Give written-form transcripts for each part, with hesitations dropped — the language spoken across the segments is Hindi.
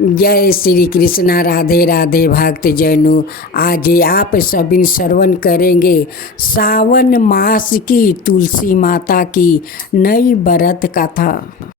जय श्री कृष्णा। राधे राधे भक्त जनों, आज आप सभी श्रवण करेंगे सावन मास की तुलसी माता की नई व्रत कथा।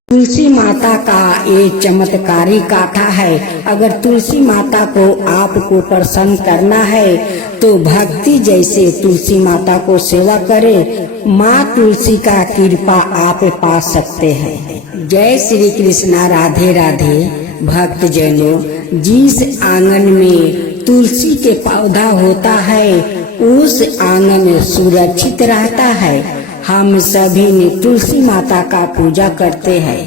तुलसी माता का ये चमत्कारी गाथा है। अगर तुलसी माता को आपको प्रसन्न करना है तो भक्ति जैसे तुलसी माता को सेवा करे, माँ तुलसी का कृपा आप पा सकते हैं। जय श्री कृष्णा। राधे राधे भक्त जनों, जिस आंगन में तुलसी के पौधा होता है उस आंगन सुरक्षित रहता है। हम सभी ने तुलसी माता का पूजा करते हैं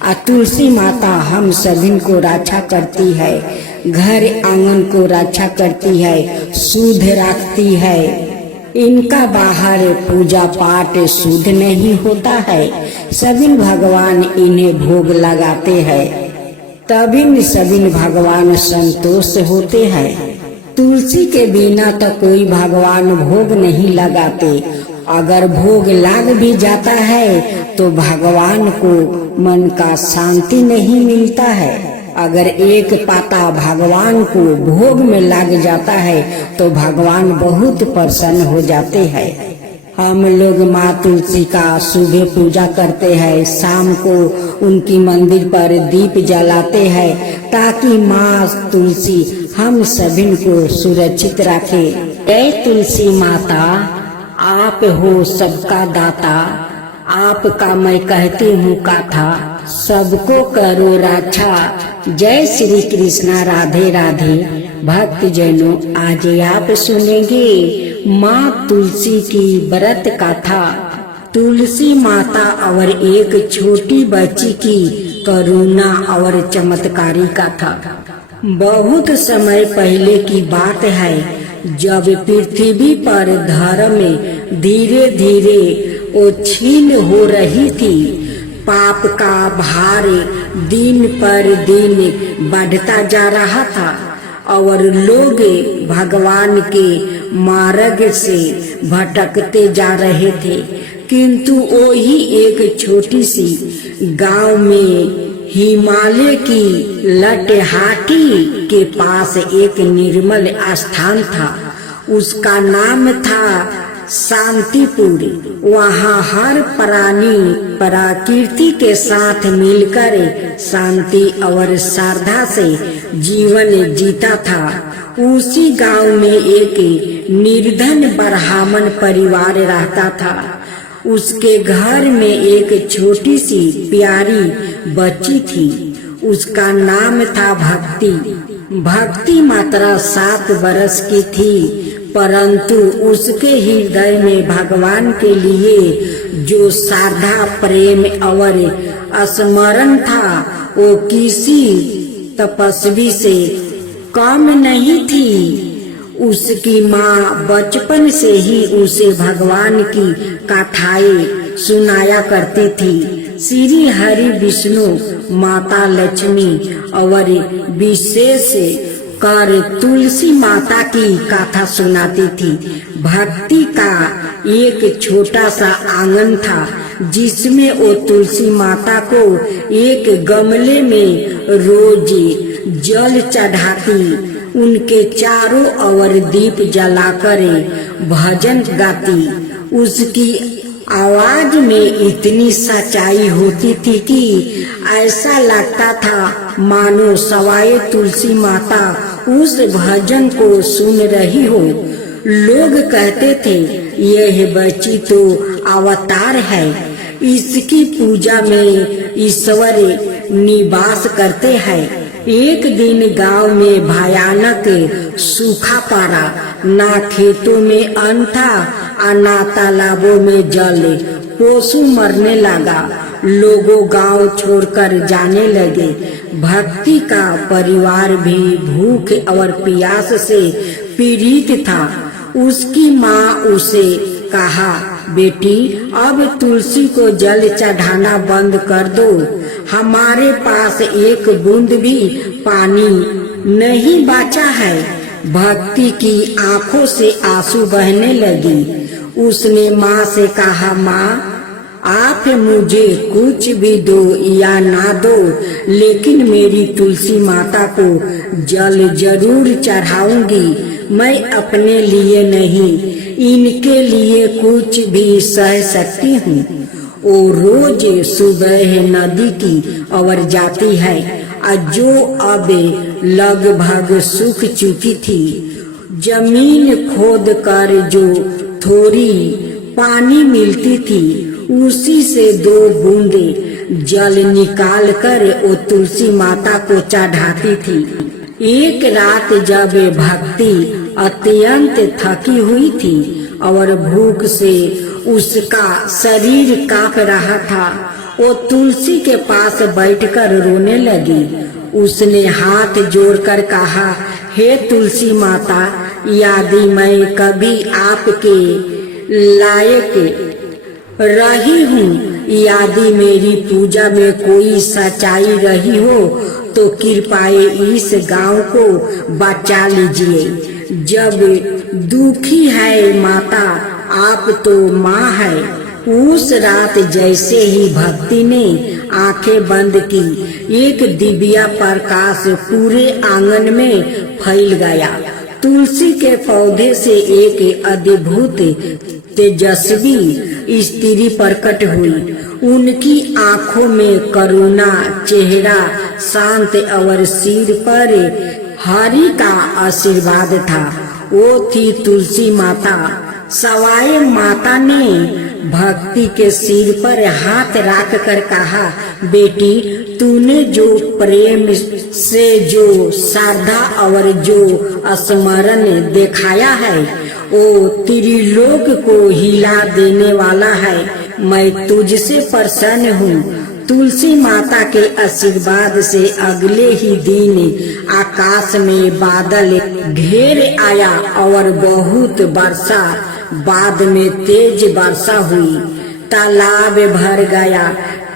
और तुलसी माता हम सभी को रक्षा करती है, घर आंगन को रक्षा करती है, शुद्ध रखती है। इनका बाहर पूजा पाठ शुद्ध नहीं होता है, सभी भगवान इन्हें भोग लगाते हैं, तभी सभी भगवान संतोष होते हैं। तुलसी के बिना तो कोई भगवान भोग नहीं लगाते। अगर भोग लाग भी जाता है तो भगवान को मन का शांति नहीं मिलता है। अगर एक पाता भगवान को भोग में लग जाता है तो भगवान बहुत प्रसन्न हो जाते हैं। हम लोग माँ तुलसी का सुबह पूजा करते हैं, शाम को उनकी मंदिर पर दीप जलाते हैं ताकि माँ तुलसी हम सभी को सुरक्षित रखे। जय तुलसी माता, आप हो सबका दाता, आपका मैं कहती हूँ गाथा, सबको करो रक्षा। जय श्री कृष्णा। राधे राधे भक्त जनों, आज आप सुनेंगे माँ तुलसी की व्रत कथा। तुलसी माता और एक छोटी बच्ची की करुणा और चमत्कारी कथा। बहुत समय पहले की बात है, जब पृथ्वी पर धर्म धीरे धीरे ओछीन हो रही थी। पाप का भार दिन पर दिन बढ़ता जा रहा था और लोग भगवान के मार्ग से भटकते जा रहे थे। किंतु वही एक छोटी सी गांव में हिमालय की लटहाटी के पास एक निर्मल स्थान था। उसका नाम था शांतिपुर। वहाँ हर प्राणी प्रकृति के साथ मिलकर शांति और श्रद्धा से जीवन जीता था। उसी गांव में एक निर्धन ब्राह्मण परिवार रहता था। उसके घर में एक छोटी सी प्यारी बच्ची थी। उसका नाम था भक्ति। भक्ति मात्र 7 वर्ष की थी, परंतु उसके हृदय में भगवान के लिए जो श्रद्धा, प्रेम और स्मरण था वो किसी तपस्वी से कम नहीं थी। उसकी माँ बचपन से ही उसे भगवान की कथाएं सुनाया करती थी। श्री हरि, विष्णु, माता लक्ष्मी और विशेष कर तुलसी माता की कथा सुनाती थी। भक्ति का एक छोटा सा आंगन था जिसमें वो तुलसी माता को एक गमले में रोज जल चढ़ाती, उनके चारों ओर दीप जलाकर भजन गाती। उसकी आवाज में इतनी सच्चाई होती थी कि ऐसा लगता था मानो सवाए तुलसी माता उस भजन को सुन रही हो। लोग कहते थे यह बच्ची तो अवतार है, इसकी पूजा में ईश्वर निवास करते हैं। एक दिन गांव में भयानक सूखा पड़ा। ना खेतों में अन्न था, ना तालाबों में जल। पशु मरने लगा। लोगों गांव छोड़कर जाने लगे। भक्ति का परिवार भी भूख और प्यास से पीड़ित था। उसकी माँ उसे कहा, बेटी अब तुलसी को जल चढ़ाना बंद कर दो, हमारे पास एक बूंद भी पानी नहीं बचा है। भक्ति की आंखों से आंसू बहने लगी। उसने माँ से कहा, माँ आप मुझे कुछ भी दो या ना दो, लेकिन मेरी तुलसी माता को जल जरूर चढ़ाऊंगी। मैं अपने लिए नहीं, इनके लिए कुछ भी सह सकती हूँ। वो रोज सुबह नदी की ओर जाती है, जो अब लगभग सूख चुकी थी। जमीन खोद कर जो थोड़ी पानी मिलती थी, उसी से 2 बूंदे जल निकाल कर वो तुलसी माता को चढ़ाती थी। एक रात जब भक्ति अत्यंत थकी हुई थी और भूख से उसका शरीर कांप रहा था, वो तुलसी के पास बैठकर रोने लगी। उसने हाथ जोड़कर कहा, हे तुलसी माता, यदि मैं कभी आपके लायक रही हूँ, यदि मेरी पूजा में कोई सच्चाई रही हो, तो कृपया इस गांव को बचा लीजिए। जब दुखी है माता, आप तो माँ है। उस रात जैसे ही भक्ति ने आंखें बंद की, एक दिव्य प्रकाश पूरे आंगन में फैल गया। तुलसी के पौधे से एक अद्भुत तेजस्वी स्त्री प्रकट हुई। उनकी आंखों में करुणा, चेहरा शांत और सिर पर हरि का आशीर्वाद था। वो थी तुलसी माता। सवाई माता ने भक्ति के सिर पर हाथ रख कर कहा, बेटी, तूने जो प्रेम से, जो श्रद्धा और जो स्मरण दिखाया है, वो त्रिलोक को हिला देने वाला है। मैं तुझसे प्रसन्न हूँ। तुलसी माता के आशीर्वाद से अगले ही दिन आकाश में बादल घेर आया और बहुत वर्षा, बाद में तेज वर्षा हुई। तालाब भर गया,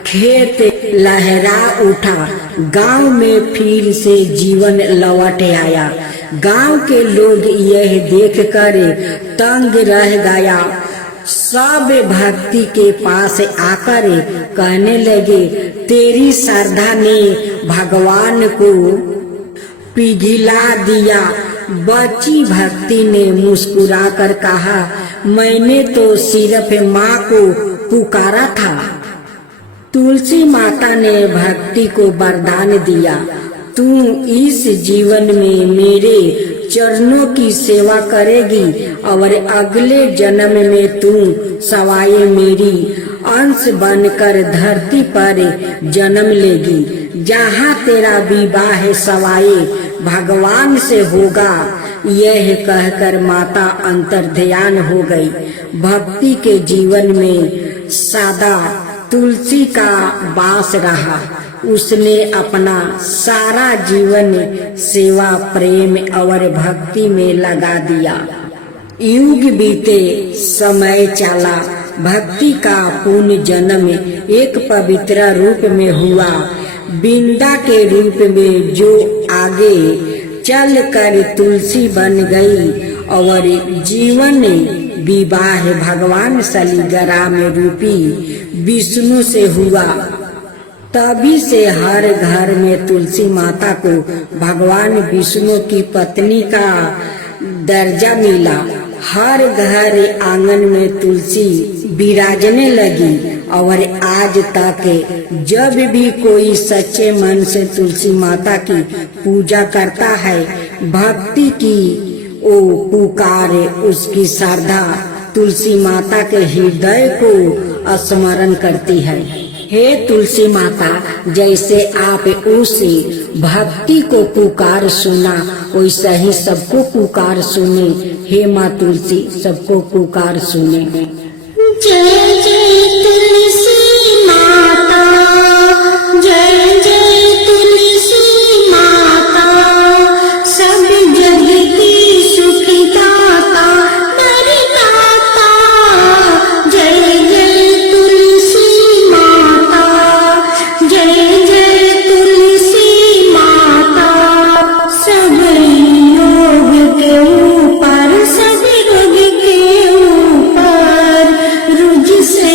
खेत लहरा उठा, गांव में फिर से जीवन लौट आया। गांव के लोग यह देखकर तंग रह गया। सब भक्ति के पास आकर कहने लगे, तेरी श्रद्धा ने भगवान को पिघला दिया। बच्ची भक्ति ने मुस्कुराकर कहा, मैंने तो सिर्फ माँ को पुकारा था। तुलसी माता ने भक्ति को वरदान दिया, तू इस जीवन में मेरे चरणों की सेवा करेगी और अगले जन्म में तू सवाए मेरी अंश बनकर धरती पर जन्म लेगी। जहाँ तेरा विवाह सवाए भगवान से होगा। यह कहकर माता अंतर्ध्यान हो गई। भक्ति के जीवन में सदा तुलसी का वास रहा। उसने अपना सारा जीवन सेवा, प्रेम और भक्ति में लगा दिया। युग बीते, समय चला, भक्ति का पुण्य जन्म एक पवित्र रूप में हुआ। बिंदा के रूप में जो आगे चल कर तुलसी बन गई और जीवन विवाह भगवान शालिग्राम रूपी विष्णु से हुआ। तभी से हर घर में तुलसी माता को भगवान विष्णु की पत्नी का दर्जा मिला। हर घर आंगन में तुलसी विराजने लगी और आज तक जब भी कोई सच्चे मन से तुलसी माता की पूजा करता है, भक्ति की ओ पुकार, उसकी श्रद्धा तुलसी माता के हृदय को स्मरण करती है। हे तुलसी माता, जैसे आप उस भक्ति को पुकार सुना, वैसा ही सबको पुकार सुने। हे माँ तुलसी, सबको पुकार सुने। जय जय तुलसी माता, जय जय तुलसी माता, सब जग की सुखदाता वरदाता। जय जय तुलसी माता, जय जय तुलसी माता, सब योग के ऊपर, सब रोग के ऊपर रुज से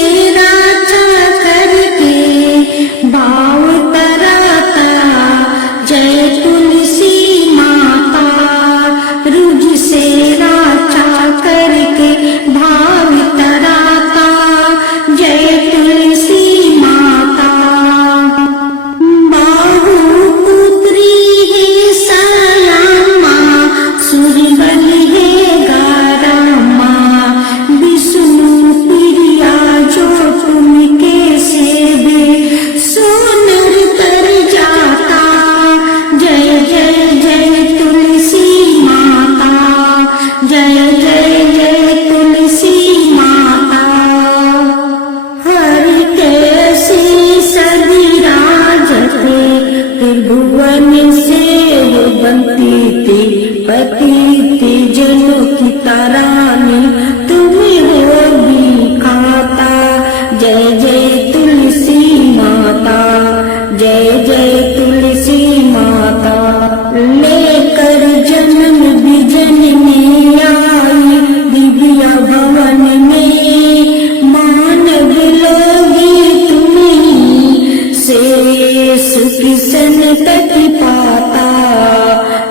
सुख संतति पाता,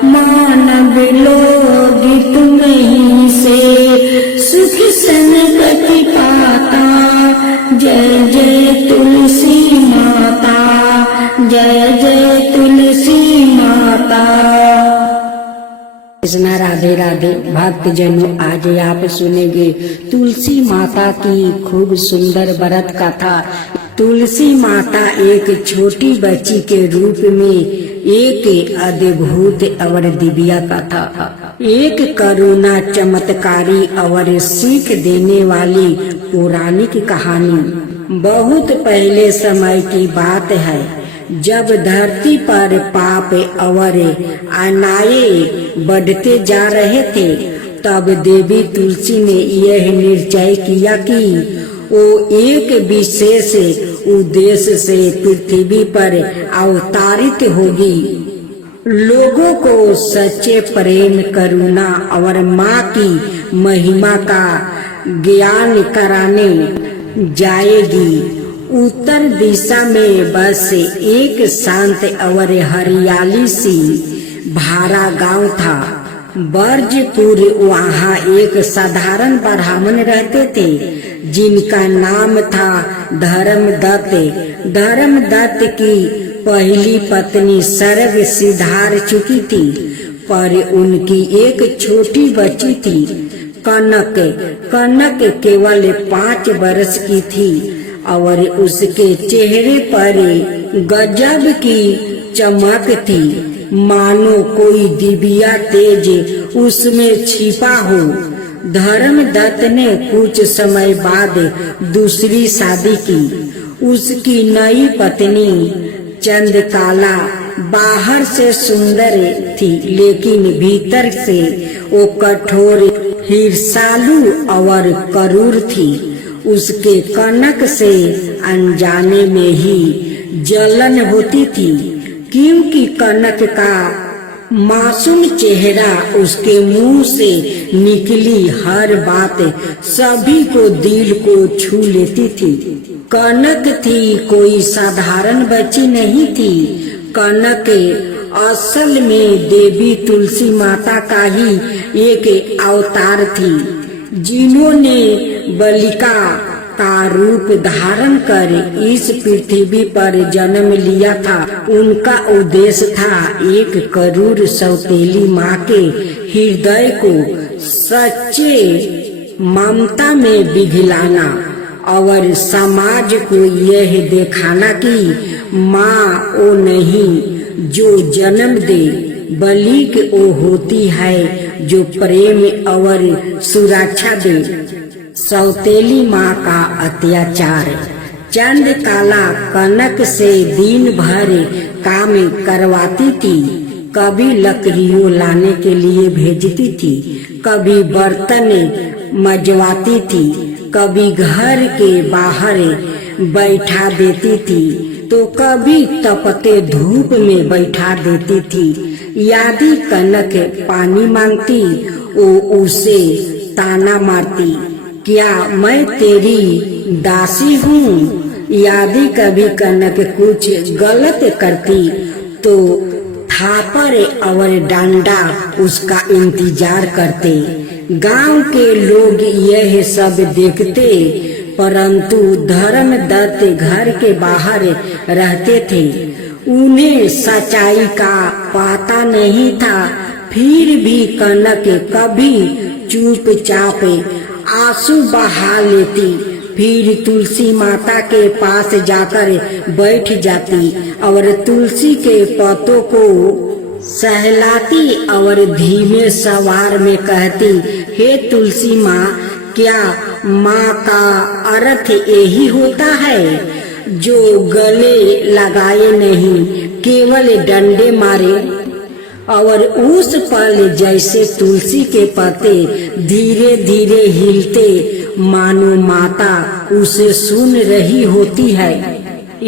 मानव लोग तुम्हीं से सुख संतति पाता। जय जय तुलसी माता, जय जय तुलसी माता। कृष्णा राधे राधे। भक्तजनों, आज आप सुनेंगे तुलसी माता की खूब सुंदर व्रत कथा। तुलसी माता एक छोटी बच्ची के रूप में एक अद्भुत और दिव्य कथा, एक करुणा चमत्कारी और सीख देने वाली पौराणिक कहानी। बहुत पहले समय की बात है, जब धरती पर पाप और अन्याय बढ़ते जा रहे थे, तब देवी तुलसी ने यह निश्चय किया कि वो एक विशेष उद्देश्य से पृथ्वी पर अवतारित होगी। लोगों को सच्चे प्रेम, करुणा और माँ की महिमा का ज्ञान कराने जाएगी। उत्तर दिशा में बस एक शांत और हरियाली सी भारा गांव था। बरजपुर। वहाँ एक साधारण ब्राह्मण रहते थे, जिनका नाम था धर्मदत्त। धर्मदत्त की पहली पत्नी सर्व सिधार चुकी थी, पर उनकी एक छोटी बच्ची थी, कनक। कनक केवल 5 वर्ष की थी और उसके चेहरे पर गजब की चमक थी, मानो कोई दिव्या तेज उसमें छिपा हो। धर्मदत्त ने कुछ समय बाद दूसरी शादी की। उसकी नई पत्नी चंद्रकला बाहर से सुंदर थी, लेकिन भीतर से वो कठोर, ईर्ष्यालु और क्रूर थी। उसके कनक से अनजाने में ही जलन होती थी, क्योंकि कनक का मासूम चेहरा, उसके मुंह से निकली हर बात सभी को दिल को छू लेती थी। कनक थी कोई साधारण बच्ची नहीं थी। कनक असल में देवी तुलसी माता का ही एक अवतार थी, जिन्होंने बालिका का रूप धारण कर इस पृथ्वी पर जन्म लिया था। उनका उद्देश्य था एक क्रूर सौतेली माँ के हृदय को सच्चे ममता में पिघलाना और समाज को यह दिखाना कि माँ वो नहीं जो जन्म दे, बल्कि वो होती है जो प्रेम और सुरक्षा दे। सौतेली माँ का अत्याचार। चंद्रकला कनक से दिन भर काम करवाती थी। कभी लकड़ियों लाने के लिए भेजती थी, कभी बर्तन मजवाती थी, कभी घर के बाहर बैठा देती थी, तो कभी तपते धूप में बैठा देती थी। यदि कनक पानी मांगती, वो उसे ताना मारती, क्या मैं तेरी दासी हूँ। यदि कभी कनक कुछ गलत करती तो थापर और डंडा उसका इंतजार करते। गांव के लोग यह सब देखते, परंतु धर्मदत्त घर के बाहर रहते थे। उन्हें सच्चाई का पता नहीं था। फिर भी कनक कभी चुपचाप आंसू बहा लेती, फिर तुलसी माता के पास जाकर बैठ जाती और तुलसी के पत्तों को सहलाती और धीमे सवार में कहती, हे तुलसी माँ, क्या माँ का अर्थ यही होता है जो गले लगाए नहीं, केवल डंडे मारे। और उस पल जैसे तुलसी के पत्ते धीरे धीरे हिलते, मानो माता उसे सुन रही होती है।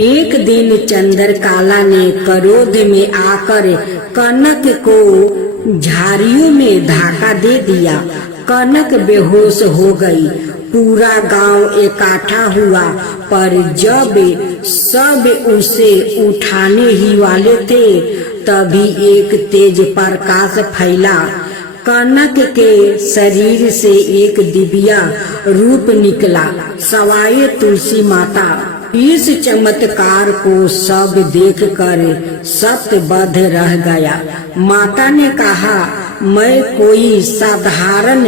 एक दिन चंद्रकला ने क्रोध में आकर कनक को झाड़ियों में धक्का दे दिया। कनक बेहोश हो गई। पूरा गांव इकट्ठा हुआ, पर जब सब उसे उठाने ही वाले थे तभी एक तेज प्रकाश फैला। कनक के शरीर से एक दिव्या रूप निकला, सवाए तुलसी माता। इस चमत्कार को सब देखकर सप्तबद्ध रह गया। माता ने कहा, मैं कोई साधारण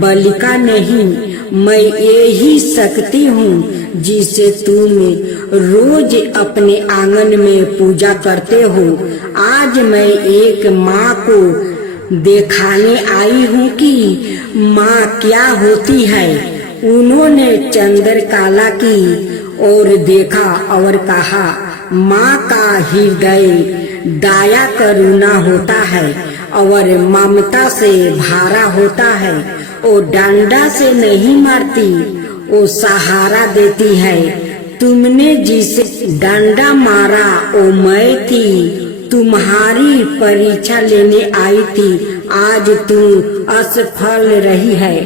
बालिका नहीं, मैं यही शक्ति हूँ जिसे तुम रोज अपने आंगन में पूजा करते हो। आज मैं एक माँ को दिखाने आई हूँ कि माँ क्या होती है। उन्होंने चंद्रकला की और देखा और कहा, माँ का हृदय दया करुणा होता है और ममता से भरा होता है। वो डंडा से नहीं मारती, वो सहारा देती है। तुमने जिसे डंडा मारा वो मैं थी, तुम्हारी परीक्षा लेने आई थी, आज तुम असफल रही है।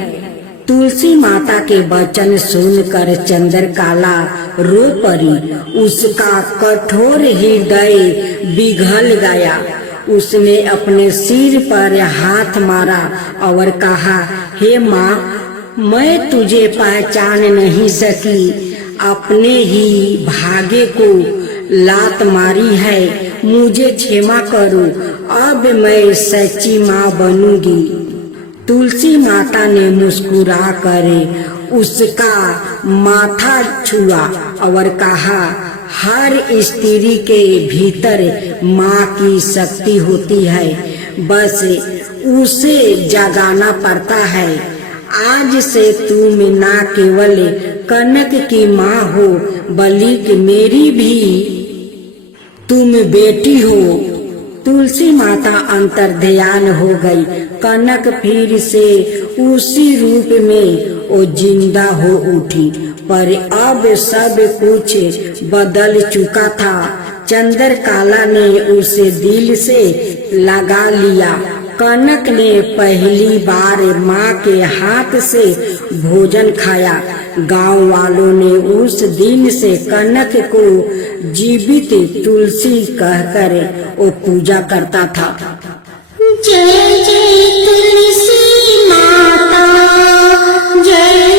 तुलसी माता के वचन सुनकर चंद्रकला रो पड़ी। उसका कठोर हृदय पिघल गया। उसने अपने सिर पर हाथ मारा और कहा, हे माँ, मैं तुझे पहचान नहीं सकी, अपने ही भाग्य को लात मारी है, मुझे क्षमा करो, अब मैं सच्ची माँ बनूंगी। तुलसी माता ने मुस्कुरा कर उसका माथा छुआ और कहा, हर स्त्री के भीतर माँ की शक्ति होती है, बस उसे जगाना पड़ता है। आज से तुम न केवल कनक की माँ हो, बल्कि मेरी भी तुम बेटी हो। तुलसी माता अंतर्ध्यान हो गई। कनक फिर से उसी रूप में वो जिंदा हो उठी, पर अब सब कुछ बदल चुका था। चंद्रकला ने उसे दिल से लगा लिया। कनक ने पहली बार माँ के हाथ से भोजन खाया। गांव वालों ने उस दिन से कनक को जीवित तुलसी कहकर वो पूजा करता था। जय जय तुलसी माता, जय